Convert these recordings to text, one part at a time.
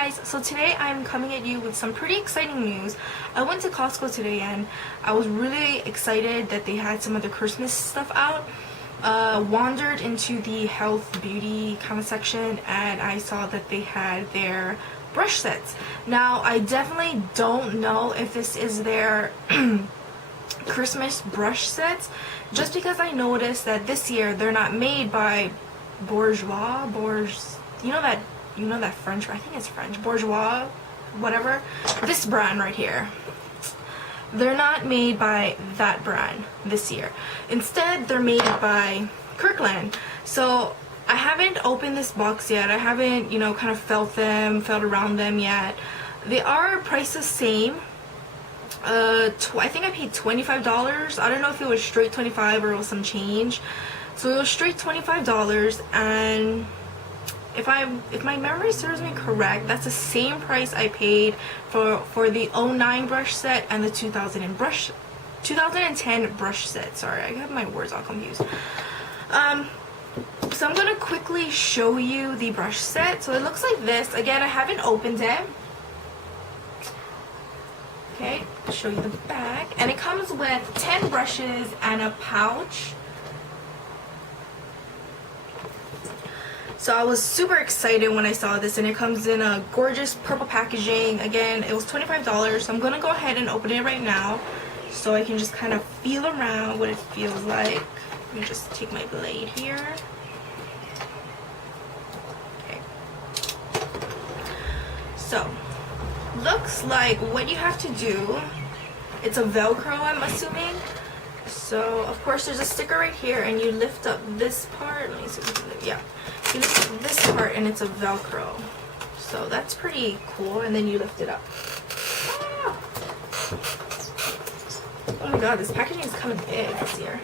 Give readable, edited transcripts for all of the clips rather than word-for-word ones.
guys, so today I'm coming at you with some pretty exciting news. I went to Costco today and I was really excited that they had some of the Christmas stuff out. Wandered into the health beauty kind of section and I saw that they had their brush sets. Now I definitely don't know if this is their Christmas brush sets, just because I noticed that this year they're not made by you know that French, I think it's French, Bourgeois, whatever, this brand right here. They're not made by that brand this year. Instead, they're made by Kirkland. So I haven't opened this box yet. I haven't, kind of felt around them yet. They are priced the same. I think I paid $25. I don't know if it was straight $25 or it was some change. So it was straight $25, and if my memory serves me correct, that's the same price I paid for the 09 brush set and the 2010 brush set. Sorry, I got my words all confused. So I'm gonna quickly show you the brush set. So it looks like this. Again, I haven't opened it. Okay, I'll show you the back, and it comes with 10 brushes and a pouch. So I was super excited when I saw this, and it comes in a gorgeous purple packaging. Again, it was $25, so I'm going to go ahead and open it right now so I can just kind of feel around what it feels like. Let me just take my blade here. Okay. So, looks like what you have to do, it's a Velcro, I'm assuming. So, of course, there's a sticker right here, and you lift up this part. Let me see if we can, yeah. You lift up this part and it's a Velcro, so that's pretty cool. And then you lift it up. Ah! Oh my god, this packaging is coming big this year.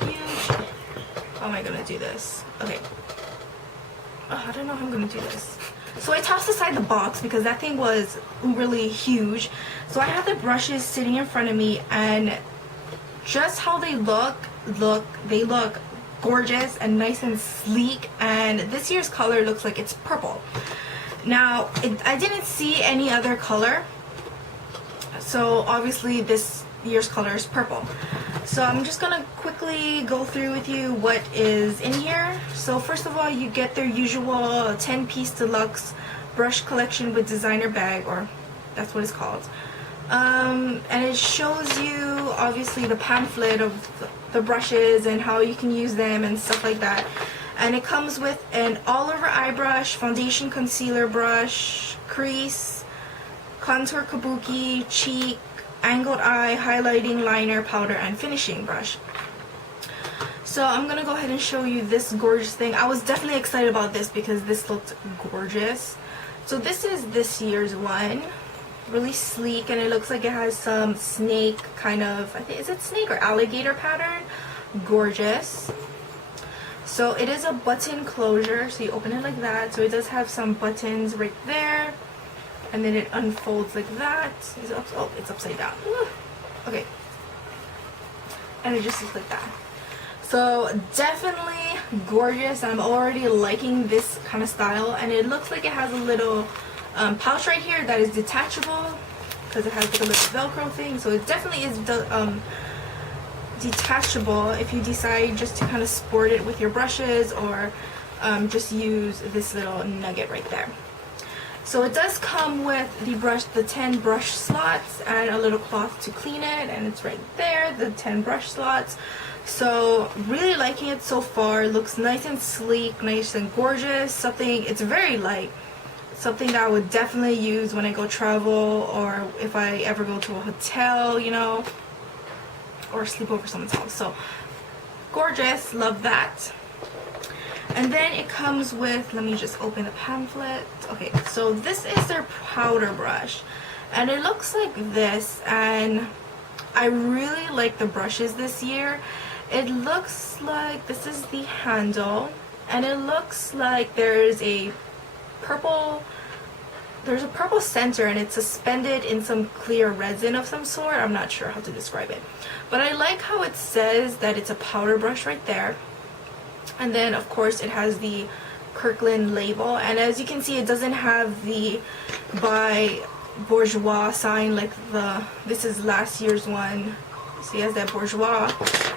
Huge. How am I gonna do this? Okay. Oh, I don't know how I'm gonna do this. So I tossed aside the box because that thing was really huge. So I have the brushes sitting in front of me, and just how they look gorgeous and nice and sleek, and this year's color looks like it's purple. Now I didn't see any other color, so obviously this year's color is purple. So I'm just gonna quickly go through with you what is in here. So first of all, you get their usual 10-piece deluxe brush collection with designer bag, or that's what it's called. And it shows you obviously the pamphlet of the brushes and how you can use them and stuff like that. And it comes with an all-over eye brush, foundation concealer brush, crease, contour kabuki, cheek, angled eye, highlighting, liner, powder, and finishing brush. So I'm gonna go ahead and show you this gorgeous thing. I was definitely excited about this because this looked gorgeous. So this is this year's one. Really sleek, and it looks like it has some snake kind of, I think, is it snake or alligator pattern? Gorgeous. So it is a button closure, so you open it like that. So it does have some buttons right there, and then it unfolds like that. Is it up? Oh, it's upside down. Ooh. Okay. And it just looks like that. So definitely gorgeous. I'm already liking this kind of style, and it looks like it has a little pouch right here that is detachable because it has like a little Velcro thing. So it definitely is detachable if you decide just to kind of sport it with your brushes, or just use this little nugget right there. So it does come with the 10 brush slots and a little cloth to clean it, and it's right there, the 10 brush slots. So really liking it so far. It looks nice and sleek, nice and gorgeous. It's very light. Something that I would definitely use when I go travel, or if I ever go to a hotel, or sleep over someone's house. So gorgeous, love that. And then it comes with, let me just open the pamphlet. Okay, so this is their powder brush, and it looks like this, and I really like the brushes this year. It looks like this is the handle, and it looks like there's a purple center, and it's suspended in some clear resin of some sort. I'm not sure how to describe it, but I like how it says that it's a powder brush right there. And then of course it has the Kirkland label, and as you can see, it doesn't have the by Bourgeois sign like this is last year's one. So it has that Bourgeois,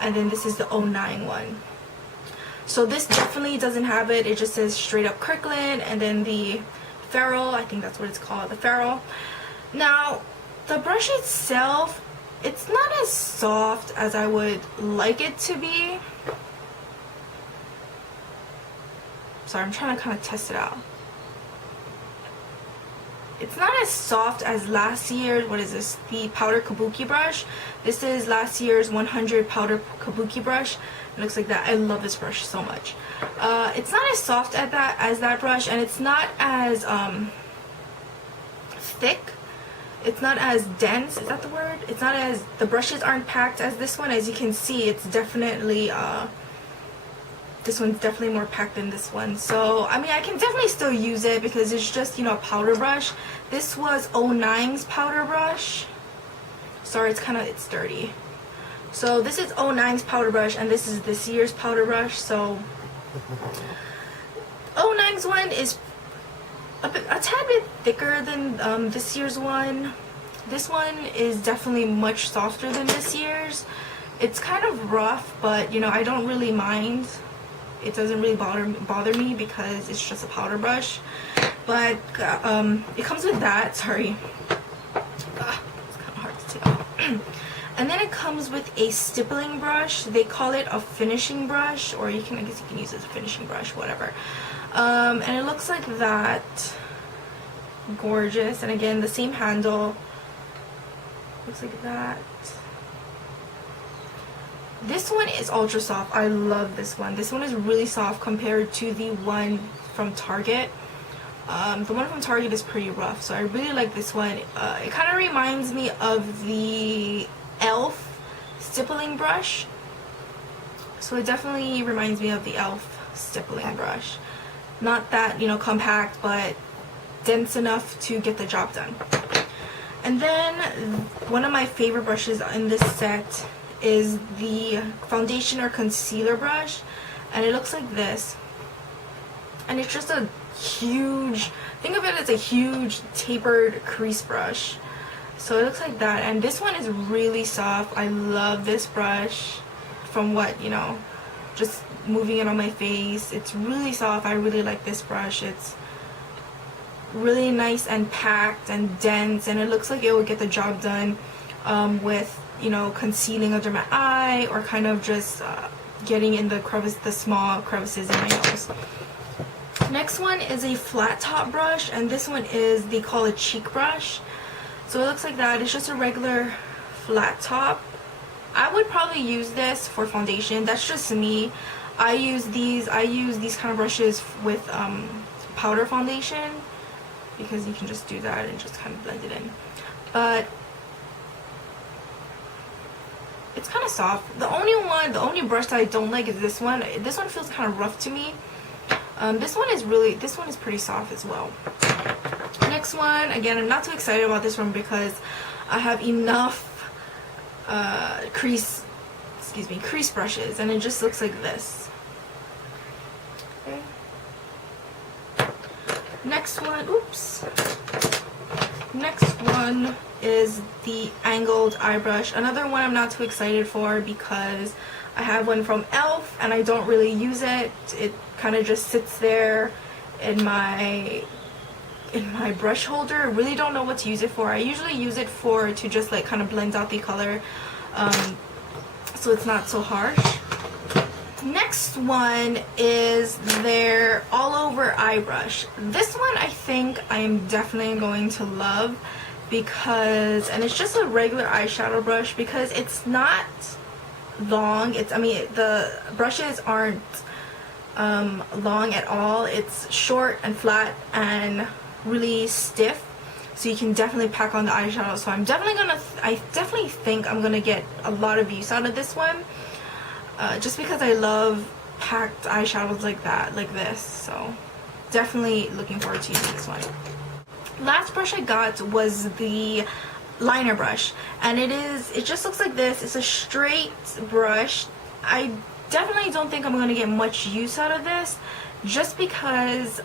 and then this is the 09 one. So this definitely doesn't have it. It just says straight up Kirkland, and then the ferrule, I think that's what it's called, the ferrule. Now, the brush itself, it's not as soft as I would like it to be. Sorry, I'm trying to kind of test it out. It's not as soft as last year's, what is this, the powder Kabuki brush. This is last year's 100 powder Kabuki brush. It looks like that. I love this brush so much. It's not as soft as that brush, and it's not as thick. It's not as dense. Is that the word? It's not as, the brushes aren't packed as this one. As you can see, it's definitely this one's definitely more packed than this one. So I mean, I can definitely still use it because it's just, you know, a powder brush. This was 09's powder brush. Sorry, it's dirty. So this is 09's powder brush, and this is this year's powder brush. So 09's one is a tad bit thicker than this year's one. This one is definitely much softer than this year's. It's kind of rough, but you know, I don't really mind. It doesn't really bother me because it's just a powder brush. But it comes with that. Sorry, it's kind of hard to take off. And then it comes with a stippling brush. They call it a finishing brush, or I guess you can use it as a finishing brush, whatever. And it looks like that. Gorgeous. And again, the same handle. Looks like that. This one is ultra soft. I love this one. This one is really soft compared to the one from Target. The one from Target is pretty rough, so I really like this one. It kind of reminds me of the e.l.f. stippling brush. So it definitely reminds me of the e.l.f. stippling brush. Not that, you know, compact, but dense enough to get the job done. And then one of my favorite brushes in this set is the foundation or concealer brush, and it looks like this, and it's just a huge, think of it as a huge tapered crease brush. So it looks like that, and this one is really soft. I love this brush from what, you know, just moving it on my face. It's really soft. I really like this brush. It's really nice and packed and dense, and it looks like it will get the job done with, you know, concealing under my eye, or kind of just getting in the small crevices in my nose. Next one is a flat top brush, and this one is, they call it cheek brush. So it looks like that. It's just a regular flat top. I would probably use this for foundation. That's just me. I use these kind of brushes with powder foundation, because you can just do that and just kind of blend it in. But it's kind of soft. The only brush that I don't like is this one. This one feels kind of rough to me. This one is pretty soft as well. Next one, again, I'm not too excited about this one because I have enough crease brushes, and it just looks like this. Okay. Next one is the angled eye brush. Another one I'm not too excited for because I have one from e.l.f. and I don't really use it. It kind of just sits there in my brush holder. I really don't know what to use it for. I usually use it to just like kind of blend out the color, so it's not so harsh. Next one is their all over eye brush. This one I think I am definitely going to love because, and it's just a regular eyeshadow brush because it's not long. The brushes aren't long at all. It's short and flat and really stiff, so you can definitely pack on the eyeshadow. So I definitely think I'm gonna get a lot of use out of this one, just because I love packed eyeshadows like this. So definitely looking forward to using this one. Last brush I got was the liner brush, and it just looks like this. It's a straight brush. I definitely don't think I'm going to get much use out of this. just because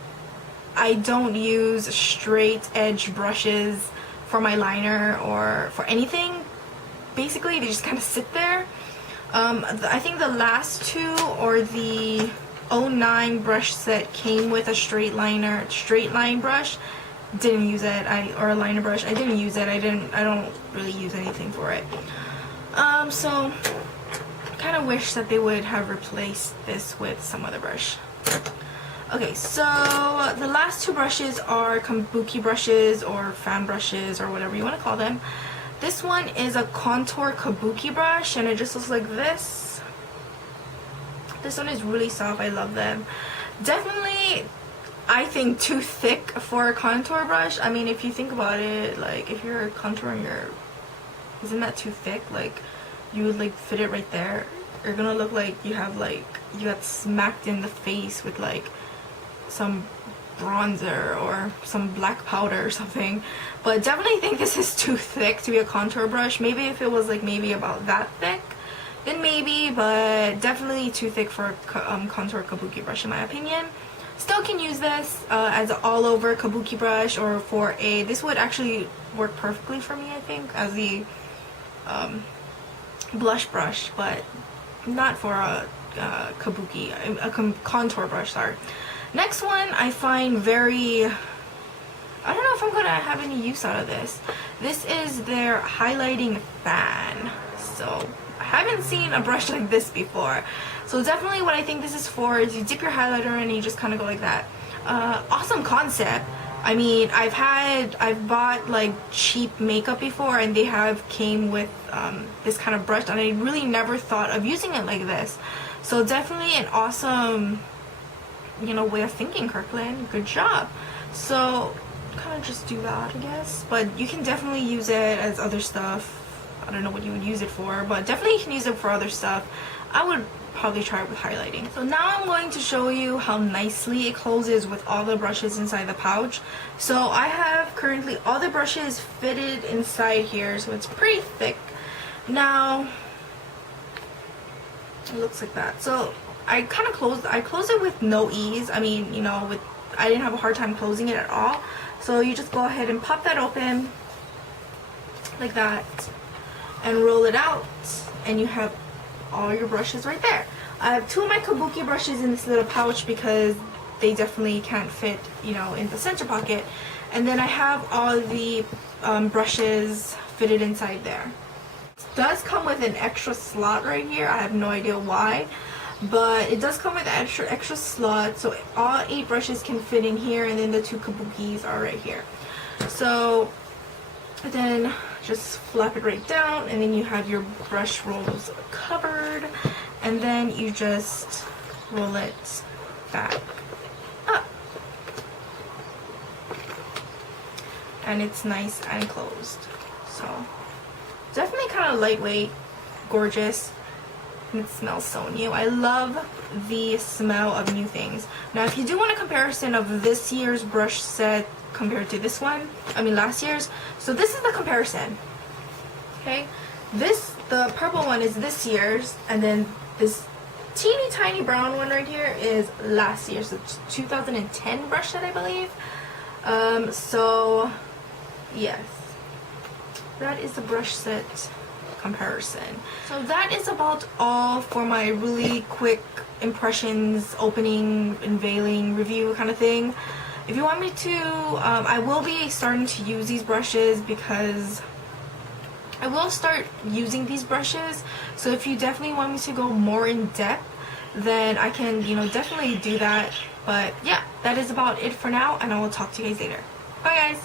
I don't use straight edge brushes for my liner or for anything. Basically, they just kind of sit there. I think the last two, or the '09 brush set, came with a straight line brush. Didn't use it. Or a liner brush. I didn't use it. I don't really use anything for it. So kind of wish that they would have replaced this with some other brush. Okay, so the last two brushes are Kabuki brushes or fan brushes or whatever you want to call them. This one is a contour Kabuki brush, and it just looks like this. This one is really soft. I love them. Definitely, I think, too thick for a contour brush. I mean, if you think about it, like if you're contouring isn't that too thick? Like, you would like fit it right there. You're gonna look like you got smacked in the face with like some bronzer or some black powder or something. But definitely think this is too thick to be a contour brush. Maybe if it was like maybe about that thick, then maybe, but definitely too thick for a contour Kabuki brush in my opinion. Still can use this as an all over Kabuki brush, or for this would actually work perfectly for me, I think, as the blush brush, but not for a Kabuki, a contour brush, sorry. Next one I find very, I don't know if I'm gonna have any use out of this. This is their highlighting fan. So I haven't seen a brush like this before. So definitely what I think this is for is you dip your highlighter in and you just kind of go like that. Awesome concept. I mean, I've bought like cheap makeup before, and they came with this kind of brush, and I really never thought of using it like this. So definitely an awesome, way of thinking, Kirkland. Good job. So kind of just do that, I guess. But you can definitely use it as other stuff. I don't know what you would use it for, but definitely you can use it for other stuff. I would probably try it with highlighting. So now I'm going to show you how nicely it closes with all the brushes inside the pouch. So I have currently all the brushes fitted inside here, so it's pretty thick. Now it looks like that. So I closed it with no ease. I mean, I didn't have a hard time closing it at all. So you just go ahead and pop that open like that and roll it out, and you have all your brushes right there. I have two of my Kabuki brushes in this little pouch because they definitely can't fit, in the center pocket. And then I have all the brushes fitted inside there. It does come with an extra slot right here. I have no idea why, but it does come with an extra slot, so all 8 brushes can fit in here, and then the 2 Kabukis are right here. So then just flap it right down, and then you have your brush rolls covered, and then you just roll it back up, and it's nice and closed. So definitely kind of lightweight, gorgeous, and it smells so new. I love the smell of new things. Now if you do want a comparison of this year's brush set compared to this one, last year's, so this is the comparison. Okay, the purple one is this year's, and then this teeny tiny brown one right here is last year's, so 2010 brush set, I believe. So yes, that is the brush set comparison. So that is about all for my really quick impressions, opening, unveiling, review kind of thing. If you want me to, I will be starting to use these brushes because I will start using these brushes. So if you definitely want me to go more in depth, then I can, definitely do that. But yeah, that is about it for now, and I will talk to you guys later. Bye guys!